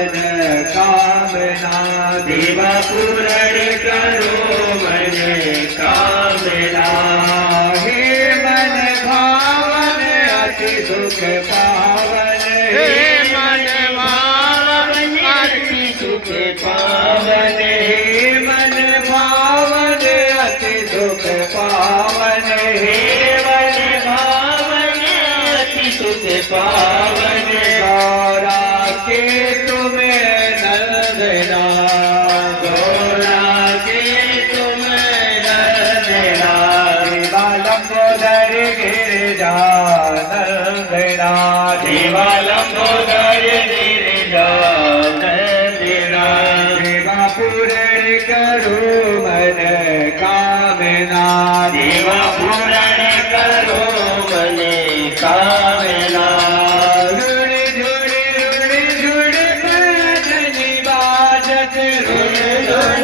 मन कामना देवा पूरण करो मन कामना हे मन भावन अति सुख पावन हे मन भावन अति सुख पावन हे मन भावन अति सुख पावन हे मन भावन अति सुख पावन गौरा के तुम्हें नंदना गौरा के तुम नंदना लंबोदर गिरिजा नंदना देवा लंबोदर गिरिजा नंदना देवा पूरण करो मन कामना देवा पूरण करो मन कामना रुण झुण रुण झुण बजनी बाजत रुण झुण